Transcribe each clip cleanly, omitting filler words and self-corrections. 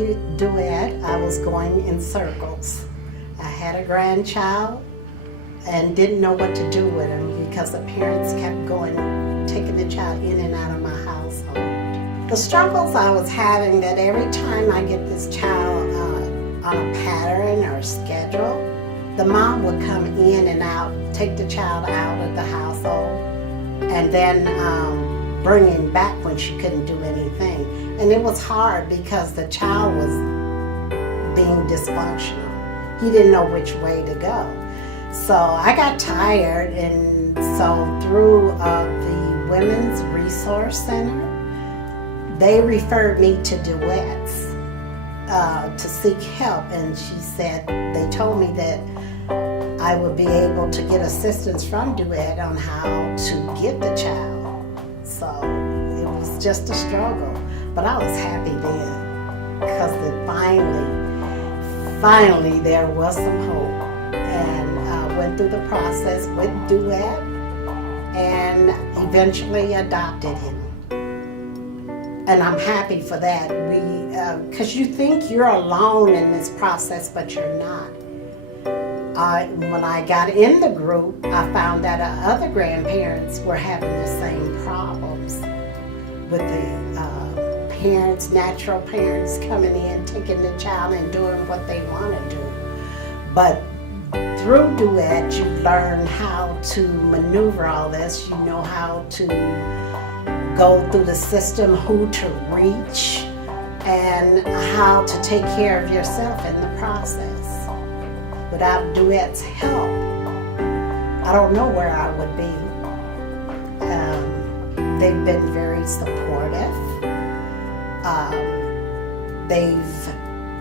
DUET, I was going in circles. I had a grandchild and didn't know what to do with him because the parents kept taking the child in and out of my household. The struggles I was having, that every time I get this child on a pattern or schedule, the mom would come in and out, take the child out of the household, and then bring him back when she couldn't do anything. And it was hard because the child was being dysfunctional. He didn't know which way to go. So I got tired, and so through the Women's Resource Center, they referred me to DUETs to seek help. And they told me that I would be able to get assistance from DUET on how to get the child. So it was just a struggle, but I was happy then because finally there was some hope, and I went through the process with DUET and eventually adopted him. And I'm happy for that. Because you think you're alone in this process, but you're not. When I got in the group, I found that other grandparents were having the same problems with the parents, natural parents coming in, taking the child and doing what they want to do. But through DUET, you learn how to maneuver all this. You know how to go through the system, who to reach, and how to take care of yourself in the process. Without DUET's help, I don't know where I would be. They've been very supportive. They've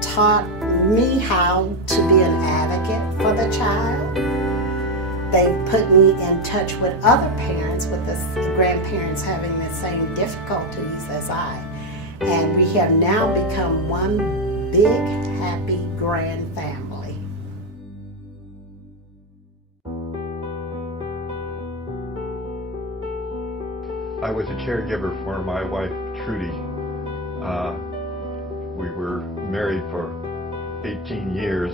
taught me how to be an advocate for the child. They've put me in touch with other parents, with the grandparents having the same difficulties as I. And we have now become one big, happy grand family. I was a caregiver for my wife, Trudy. We were married for 18 years.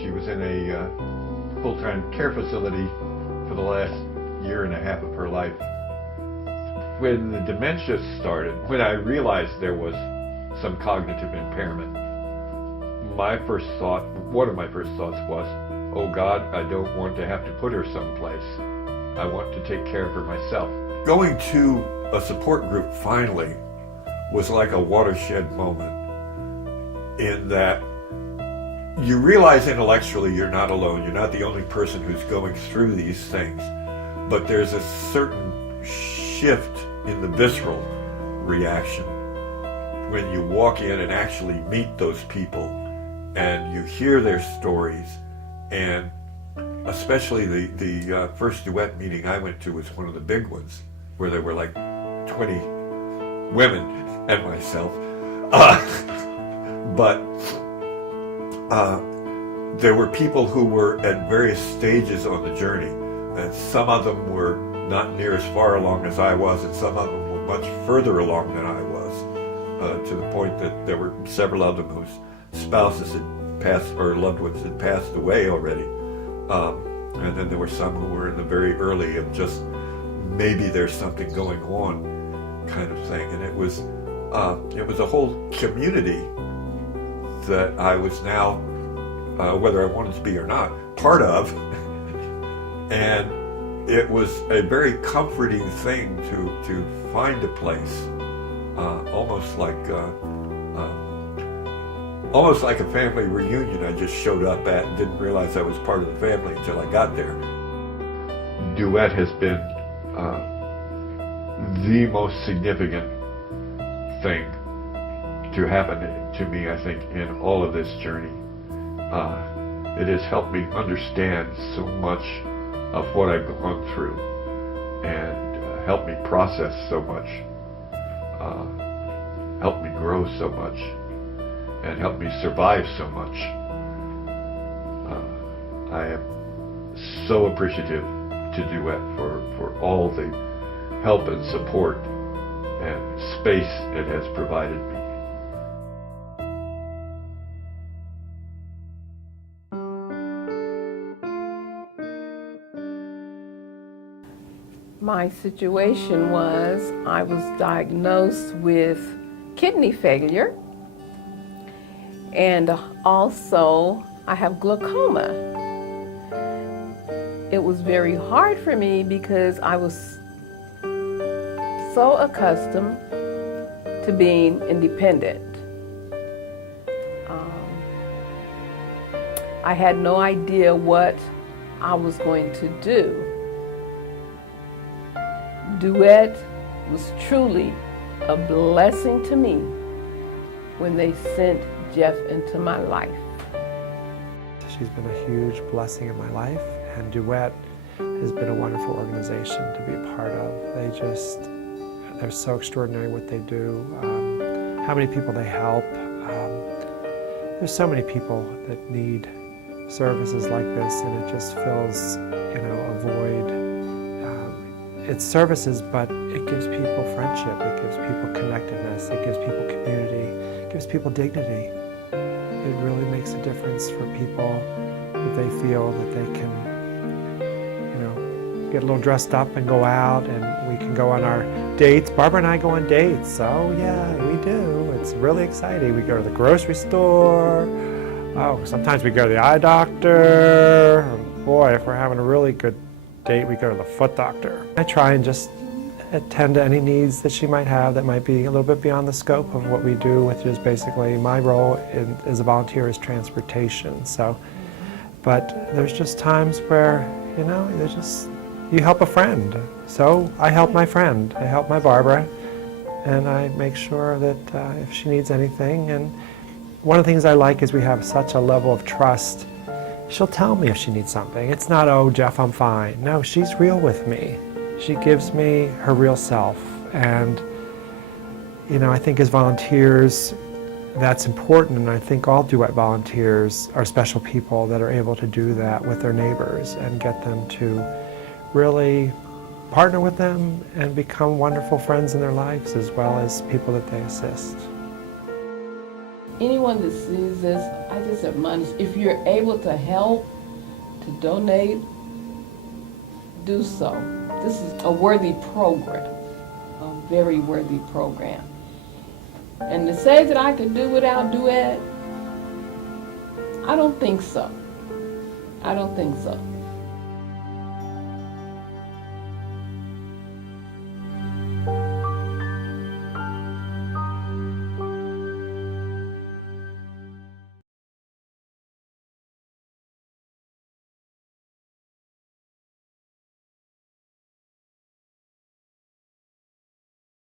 She was in a full-time care facility for the last year and a half of her life. When the dementia started, when I realized there was some cognitive impairment, one of my first thoughts was, oh God, I don't want to have to put her someplace. I want to take care of her myself. Going to a support group finally was like a watershed moment, in that you realize intellectually you're not alone. You're not the only person who's going through these things, but there's a certain shift in the visceral reaction when you walk in and actually meet those people and you hear their stories. And especially the first DUET meeting I went to was one of the big ones, where there were like 20 women and myself. But there were people who were at various stages on the journey, and some of them were not near as far along as I was, and some of them were much further along than I was, to the point that there were several of them whose spouses had passed, or loved ones had passed away already. And then there were some who were in the very early of just maybe there's something going on kind of thing. And it was a whole community that I was now, whether I wanted to be or not, part of. And it was a very comforting thing to find a place, almost like a family reunion I just showed up at and didn't realize I was part of the family until I got there. DUET has been the most significant thing to happen to me, I think, in all of this journey. It has helped me understand so much of what I've gone through, and helped me process so much, helped me grow so much, and helped me survive so much. I am so appreciative to DUET for all the help and support and space it has provided me. My situation was I was diagnosed with kidney failure, and also I have glaucoma. It was very hard for me because I was so accustomed to being independent. I had no idea what I was going to do. DUET was truly a blessing to me when they sent Jeff into my life. She's been a huge blessing in my life, and DUET has been a wonderful organization to be a part of. They're so extraordinary what they do, how many people they help. There's so many people that need services like this, and it just fills, a void. It's services, but it gives people friendship, it gives people connectedness, it gives people community, it gives people dignity. It really makes a difference for people that they feel that they can, get a little dressed up and go out, and we can go on our dates. Barbara and I go on dates, so yeah, we do. It's really exciting. We go to the grocery store. Oh, sometimes we go to the eye doctor. Boy, if we're having a really good date, we go to the foot doctor. I try and just attend to any needs that she might have that might be a little bit beyond the scope of what we do, which is basically my role as a volunteer is transportation. But there's just times where, you help a friend. So I help my friend. I help my Barbara, and I make sure that if she needs anything. And one of the things I like is we have such a level of trust. She'll tell me if she needs something. It's not, oh, Jeff, I'm fine. No, she's real with me. She gives me her real self. And, I think as volunteers, that's important. And I think all DUET volunteers are special people that are able to do that with their neighbors and get them to really partner with them and become wonderful friends in their lives, as well as people that they assist. Anyone that sees this, I just admonish, if you're able to help, to donate, do so. This is a worthy program, a very worthy program. And to say that I could do without DUET, I don't think so. I don't think so.